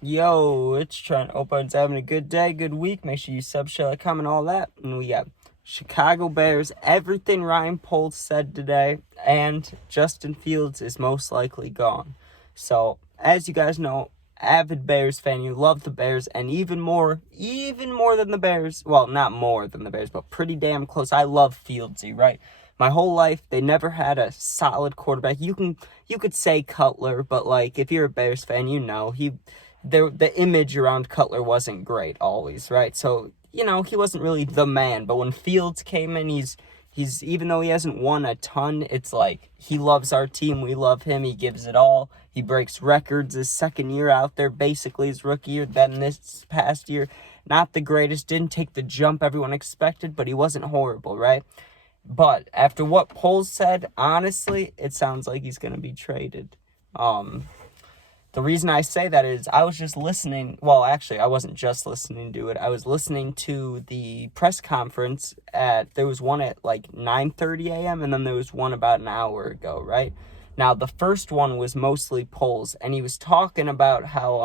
Yo, it's Trent. Hope everyone's having a good day, good week. Make sure you sub, share, like, comment, all that. And we got Chicago Bears, everything Ryan Poles said today, and Justin Fields is most likely gone. So, as you guys know, avid Bears fan, you love the Bears, and even more than the Bears. Well, not more than the Bears, but pretty damn close. I love Fieldsy, right? My whole life, they never had a solid quarterback. You could say Cutler, but like if you're a Bears fan, you know the image around Cutler wasn't great always, right? So, he wasn't really the man. But when Fields came in, he's even though he hasn't won a ton, it's like he loves our team, we love him, he gives it all. He breaks records his second year out there, basically his rookie year. Then this past year, not the greatest, didn't take the jump everyone expected, but he wasn't horrible, right? But after what Poles said, honestly, it sounds like he's going to be traded. The reason I say that is I was just listening. Well, actually, I wasn't just listening to it. I was listening to the press conference there was one at like 9:30 a.m. and then there was one about an hour ago, right? Now, the first one was mostly Poles, and he was talking about how,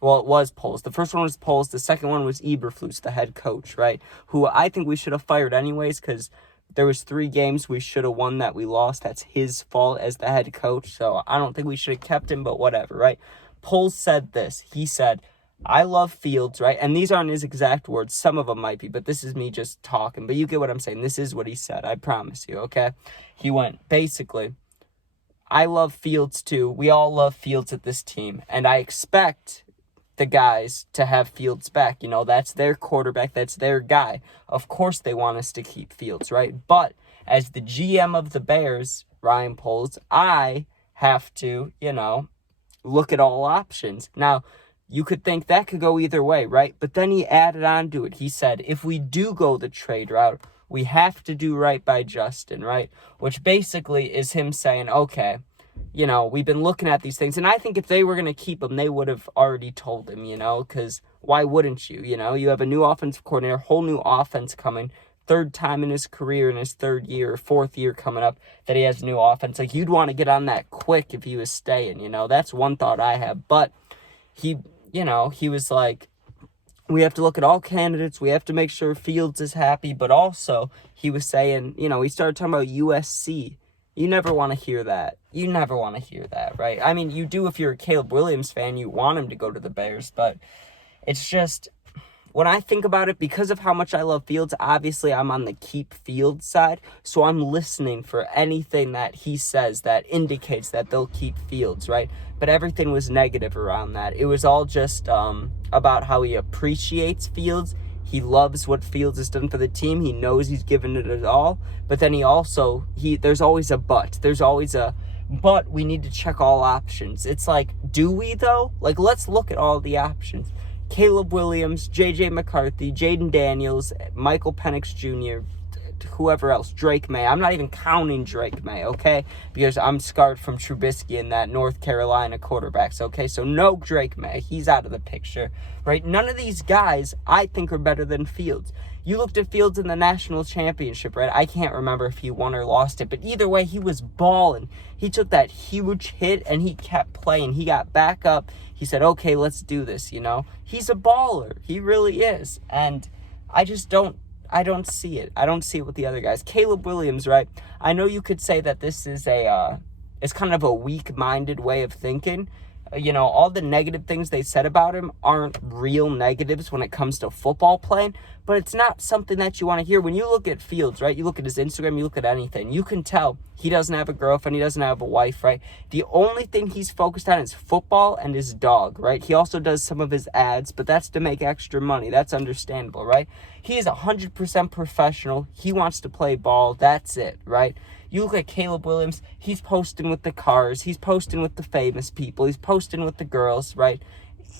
well, it was Poles. The first one was Poles. The second one was Eberflus, the head coach, right? Who I think we should have fired anyways because there was 3 games we should have won that we lost. That's his fault as the head coach. So I don't think we should have kept him, but whatever, right? Poles said this. He said, I love Fields, right? And these aren't his exact words. Some of them might be, but this is me just talking. But you get what I'm saying. This is what he said. I promise you, okay? He went, basically, I love Fields too. We all love Fields at this team. And I expect the guys to have Fields back. That's their quarterback. That's their guy. Of course they want us to keep Fields, right? But as the GM of the Bears, Ryan Poles, I have to, look at all options. Now, you could think that could go either way, right? But then he added on to it. He said, if we do go the trade route, we have to do right by Justin, right? Which basically is him saying, okay, we've been looking at these things. And I think if they were going to keep him, they would have already told him, because why wouldn't you? You have a new offensive coordinator, whole new offense coming, third time in his career, in his third year or fourth year coming up, that he has a new offense. Like, you'd want to get on that quick if he was staying, That's one thought I have. But he was like, we have to look at all candidates. We have to make sure Fields is happy. But also, he was saying, he started talking about USC. You never want to hear that. You never want to hear that, right? I mean, you do if you're a Caleb Williams fan. You want him to go to the Bears. But it's just, when I think about it, because of how much I love Fields, obviously I'm on the keep Fields side. So I'm listening for anything that he says that indicates that they'll keep Fields, right? But everything was negative around that. It was all just about how he appreciates Fields. He loves what Fields has done for the team. He knows he's given it all. But then there's always a but. There's always but we need to check all options. It's like, do we though? Like, let's look at all the options. Caleb Williams, J.J. McCarthy, Jaden Daniels, Michael Penix Jr., whoever else, Drake May. I'm not even counting Drake May, okay? Because I'm scarred from Trubisky and that North Carolina quarterbacks, okay? So no Drake May. He's out of the picture, right? None of these guys I think are better than Fields. You looked at Fields in the national championship, right? I can't remember if he won or lost it, but either way, he was balling. He took that huge hit and he kept playing. He got back up. He said, okay, let's do this, He's a baller. He really is. And I don't see it. I don't see it with the other guys. Caleb Williams, right? I know you could say that this is it's kind of a weak-minded way of thinking. All the negative things they said about him aren't real negatives when it comes to football playing, but it's not something that you want to hear. When you look at Fields, right, you look at his Instagram, you look at anything, you can tell he doesn't have a girlfriend, he doesn't have a wife, right? The only thing he's focused on is football and his dog, right? He also does some of his ads, but that's to make extra money. That's understandable, right? He is 100% professional. He wants to play ball. That's it, right? You look at Caleb Williams, he's posting with the cars, he's posting with the famous people, he's posting with the girls, right?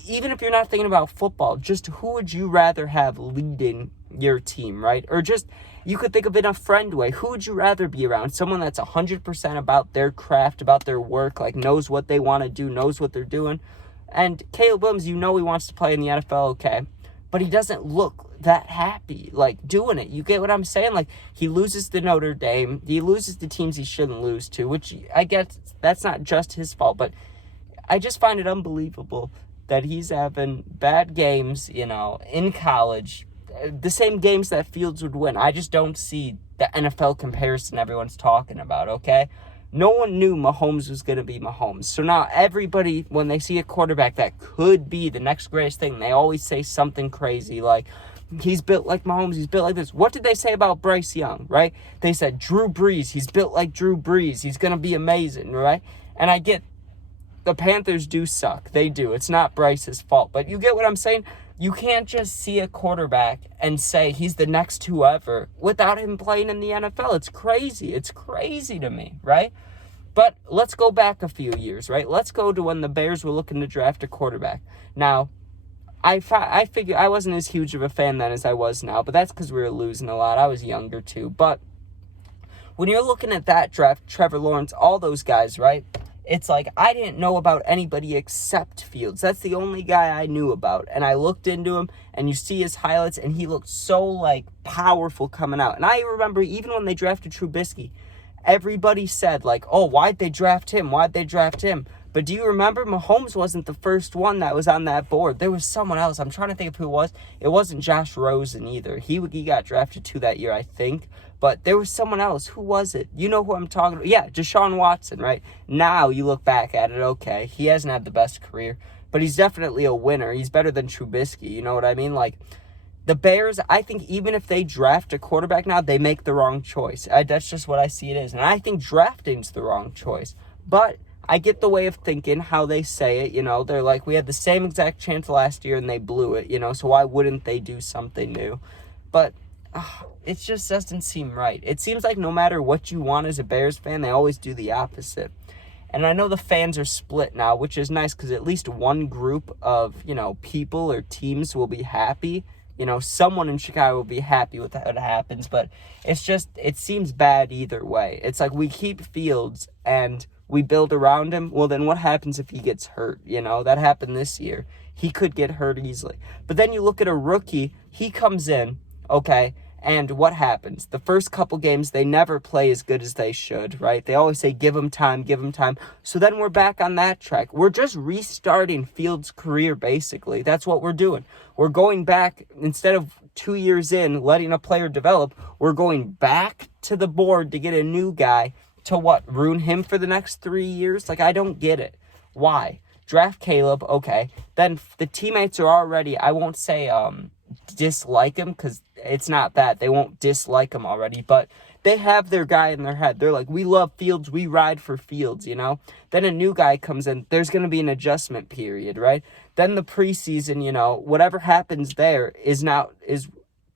Even if you're not thinking about football, just who would you rather have leading your team, right? Or just, you could think of it in a friend way. Who would you rather be around? Someone that's 100% about their craft, about their work, like knows what they want to do, knows what they're doing. And Caleb Williams, he wants to play in the NFL, okay? But he doesn't look that happy, like, doing it. You get what I'm saying? Like, he loses to Notre Dame. He loses to teams he shouldn't lose to, which I guess that's not just his fault, but I just find it unbelievable that he's having bad games, in college. The same games that Fields would win. I just don't see the NFL comparison everyone's talking about, okay? No one knew Mahomes was going to be Mahomes. So now everybody, when they see a quarterback that could be the next greatest thing, they always say something crazy like, he's built like Mahomes, he's built like this. What did they say about Bryce Young, right? They said Drew Brees, he's built like Drew Brees, he's going to be amazing, right? And I get the Panthers do suck. They do. It's not Bryce's fault. But you get what I'm saying? You can't just see a quarterback and say he's the next whoever without him playing in the NFL. It's crazy. It's crazy to me, right? But let's go back a few years, right? Let's go to when the Bears were looking to draft a quarterback. Now, I figure I wasn't as huge of a fan then as I was now, but that's because we were losing a lot. I was younger too. But when you're looking at that draft, Trevor Lawrence, all those guys, right? It's like I didn't know about anybody except Fields. That's the only guy I knew about. And I looked into him, and you see his highlights, and he looked so, powerful coming out. And I remember even when they drafted Trubisky, everybody said, oh, why'd they draft him? Why'd they draft him? But do you remember Mahomes wasn't the first one that was on that board? There was someone else. I'm trying to think of who it was. It wasn't Josh Rosen either. He got drafted too that year, I think. But there was someone else. Who was it? You know who I'm talking about? Yeah, Deshaun Watson, right? Now you look back at it, okay, he hasn't had the best career, but he's definitely a winner. He's better than Trubisky, you know what I mean? The Bears, I think even if they draft a quarterback now, they make the wrong choice. That's just what I see it is. And I think drafting's the wrong choice. But I get the way of thinking, how they say it, They're like, we had the same exact chance last year and they blew it, so why wouldn't they do something new? But it just doesn't seem right. It seems like no matter what you want as a Bears fan, they always do the opposite. And I know the fans are split now, which is nice because at least one group of, people or teams will be happy. Someone in Chicago will be happy with what happens, but it seems bad either way. It's like we keep Fields and we build around him. Well, then what happens if he gets hurt? That happened this year. He could get hurt easily. But then you look at a rookie, he comes in, okay, and what happens? The first couple games, they never play as good as they should, right? They always say, give him time, give him time. So then we're back on that track. We're just restarting Fields' career, basically. That's what we're doing. We're going back, instead of 2 years in, letting a player develop, we're going back to the board to get a new guy to what? Ruin him for the next 3 years? I don't get it. Why? Draft Caleb, okay. Then the teammates are already, I won't say, dislike him because it's not that they won't dislike him already, but they have their guy in their head. They're like, we love Fields, we ride for Fields, Then a new guy comes in, there's going to be an adjustment period, right? Then the preseason, whatever happens there is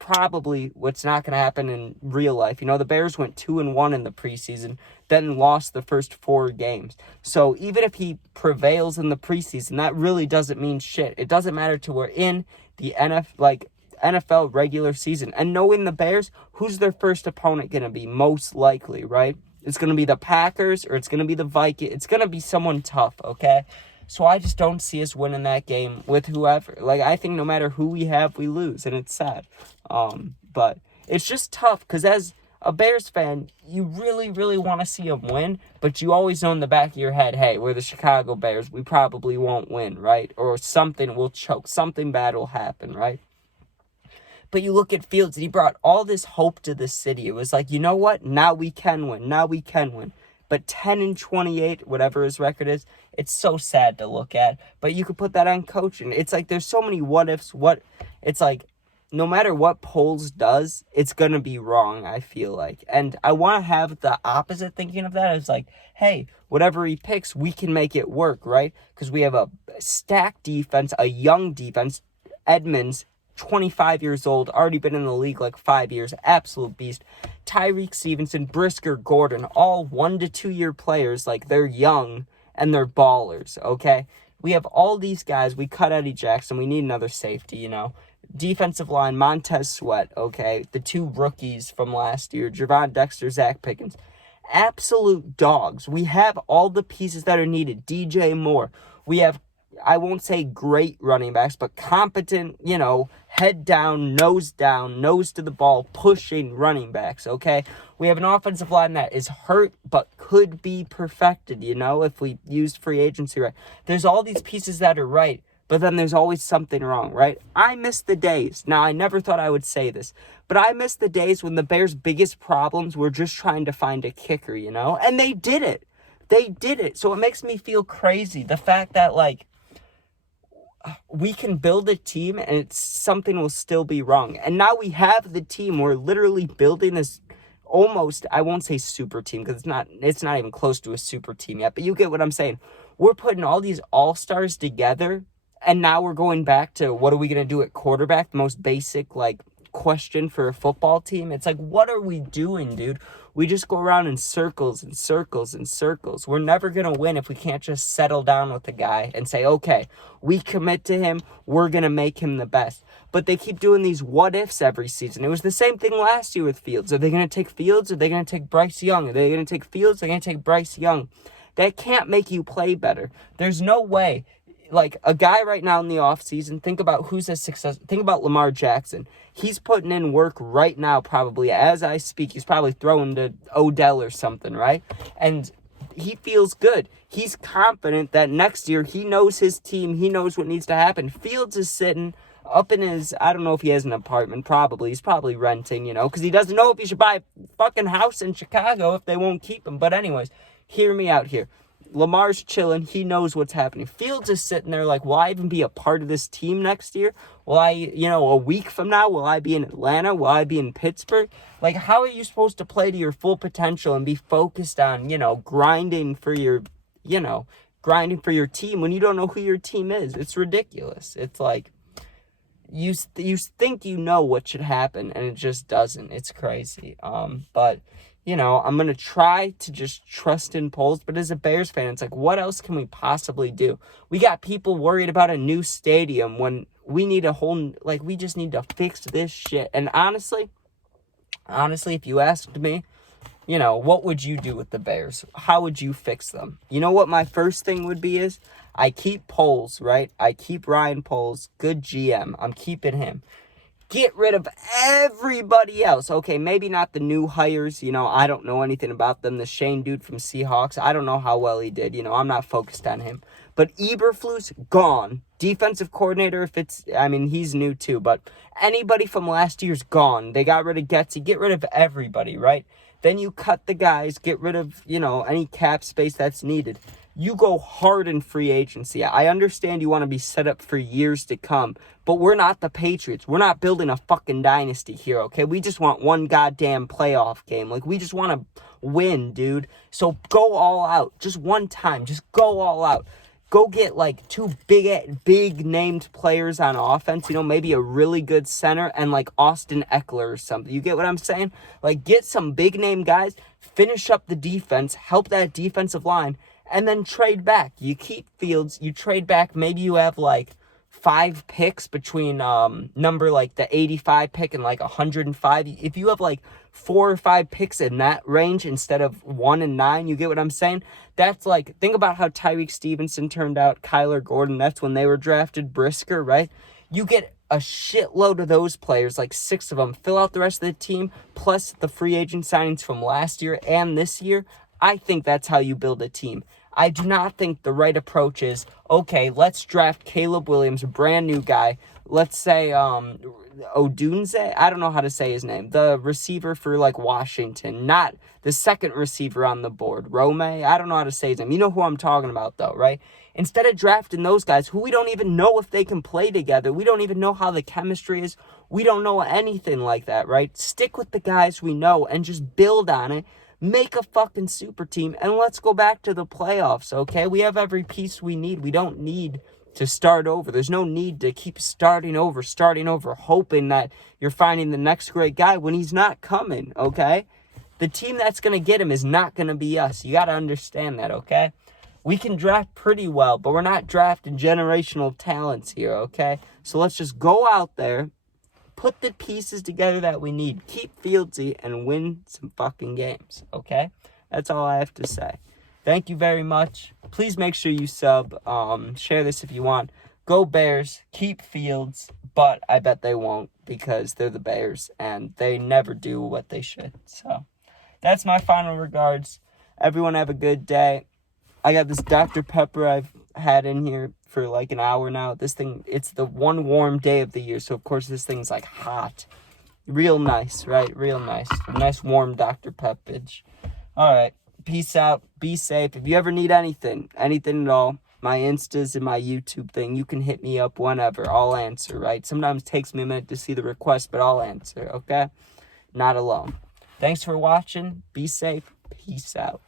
probably what's not going to happen in real life. The Bears went 2-1 in the preseason, then lost the first 4 games. So even if he prevails in the preseason, that really doesn't mean shit. It doesn't matter till we're in the NFL regular season. And knowing the Bears, who's their first opponent going to be? Most likely, right? It's going to be the Packers or it's going to be the Vikings. It's going to be someone tough, okay? So I just don't see us winning that game with whoever. I think no matter who we have, we lose, and it's sad. But it's just tough because as a Bears fan, you really, really want to see them win, but you always know in the back of your head, hey, we're the Chicago Bears. We probably won't win, right? Or something will choke. Something bad will happen, right? But you look at Fields, and he brought all this hope to the city. It was like, you know what? Now we can win. Now we can win. But 10-28, whatever his record is, it's so sad to look at. But you could put that on coaching. It's like there's so many what ifs. It's like no matter what Poles does, it's going to be wrong, I feel like. And I want to have the opposite thinking of that. It's like, hey, whatever he picks, we can make it work, right? Because we have a stacked defense, a young defense. Edmonds, 25 years old, already been in the league 5 years, absolute beast. Tyreek Stevenson, Brisker, Gordon, all 1 to 2 year players. They're young and they're ballers, okay? We have all these guys. We cut Eddie Jackson. We need another safety, Defensive line, Montez Sweat, okay? The 2 rookies from last year, Javon Dexter, Zach Pickens. Absolute dogs. We have all the pieces that are needed. DJ Moore. We have, I won't say great running backs, but competent, head down, nose to the ball, pushing running backs, okay? We have an offensive line that is hurt, but could be perfected, if we used free agency right. There's all these pieces that are right, but then there's always something wrong, right? I miss the days. Now, I never thought I would say this, but I miss the days when the Bears' biggest problems were just trying to find a kicker, you know? And they did it. They did it. So it makes me feel crazy. The fact that, like, we can build a team and something will still be wrong. And now we have the team. We're literally building this almost, I won't say super team because it's not even close to a super team yet, but you get what I'm saying. We're putting all these all-stars together, and now we're going back to what are we going to do at quarterback, the most basic, like, question for a football team. It's like, what are we doing, dude? We just go around in circles and circles and circles. We're never going to win if we can't just settle down with the guy and say, okay, we commit to him. We're going to make him the best. But they keep doing these what-ifs every season. It was the same thing last year with Fields. Are they going to take Fields? Or are they going to take Bryce Young? Are they going to take Fields? Are they going to take Bryce Young? That can't make you play better. There's no way. Like, a guy right now in the offseason, think about who's a success. Think about Lamar Jackson. He's putting in work right now, probably. As I speak, he's probably throwing to Odell or something, right? And he feels good. He's confident that next year he knows his team. He knows what needs to happen. Fields is sitting up in his, I don't know if he has an apartment, probably. He's probably renting, you know, because he doesn't know if he should buy a fucking house in Chicago if they won't keep him. But anyways, hear me out here. Lamar's chilling. He knows what's happening. Fields is sitting there like, will I even be a part of this team next year? Will I, a week from now, will I be in Atlanta? Will I be in Pittsburgh? Like, how are you supposed to play to your full potential and be focused on, grinding for your team when you don't know who your team is? It's ridiculous. It's like, you think you know what should happen, and it just doesn't. It's crazy. But I'm going to try to just trust in Poles. But as a Bears fan, it's like, what else can we possibly do? We got people worried about a new stadium when we need we just need to fix this shit. And honestly, if you asked me, what would you do with the Bears? How would you fix them? You know what my first thing would be is, I keep Poles, right? I keep Ryan Poles, good GM. I'm keeping him. Get rid of everybody else. Okay, maybe not the new hires. I don't know anything about them. The Shane dude from Seahawks, I don't know how well he did. I'm not focused on him. But Eberflus, gone. Defensive coordinator, he's new too. But anybody from last year's gone. They got rid of Getsy. Get rid of everybody, right? Then you cut the guys. Get rid of, any cap space that's needed. You go hard in free agency. I understand you want to be set up for years to come, but we're not the Patriots. We're not building a fucking dynasty here, okay? We just want one goddamn playoff game. Like, we just want to win, dude. So go all out. Just one time. Just go all out. Go get, two big named players on offense. Maybe a really good center and, Austin Eckler or something. You get what I'm saying? Get some big name guys. Finish up the defense. Help that defensive line. And then trade back. You keep Fields. You trade back. Maybe you have 5 picks between the 85 pick and 105. If you have 4 or 5 picks in that range instead of 1 and 9, you get what I'm saying? That's think about how Tyreek Stevenson turned out, Kyler Gordon. That's when they were drafted, Brisker, right? You get a shitload of those players, 6 of them. Fill out the rest of the team, plus the free agent signings from last year and this year. I think that's how you build a team. I do not think the right approach is, okay, let's draft Caleb Williams, a brand new guy. Let's say Odunze, I don't know how to say his name, the receiver for Washington, not the second receiver on the board. Rome, I don't know how to say his name. You know who I'm talking about though, right? Instead of drafting those guys who we don't even know if they can play together, we don't even know how the chemistry is, we don't know anything like that, right? Stick with the guys we know and just build on it. Make a fucking super team, and let's go back to the playoffs, okay? We have every piece we need. We don't need to start over. There's no need to keep starting over, hoping that you're finding the next great guy when he's not coming, okay? The team that's going to get him is not going to be us. You got to understand that, okay? We can draft pretty well, but we're not drafting generational talents here, okay? So let's just go out there, put the pieces together that we need, keep Fieldsy, and win some fucking games, okay? That's all I have to say. Thank you very much. Please make sure you sub. Share this if you want. Go Bears. Keep Fields. But I bet they won't because they're the Bears, and they never do what they should. So that's my final regards. Everyone have a good day. I got this Dr. Pepper I've had in here for like an hour now. This thing, it's the one warm day of the year, so of course this thing's like hot. Real nice, right? Real nice. A nice warm Dr. Peppage. Alright, peace out, be safe. If you ever need anything at all, my Instas and my YouTube thing, you can hit me up whenever. I'll answer, right? Sometimes it takes me a minute to see the request, but I'll answer, okay? Not alone. Thanks for watching. Be safe. Peace out.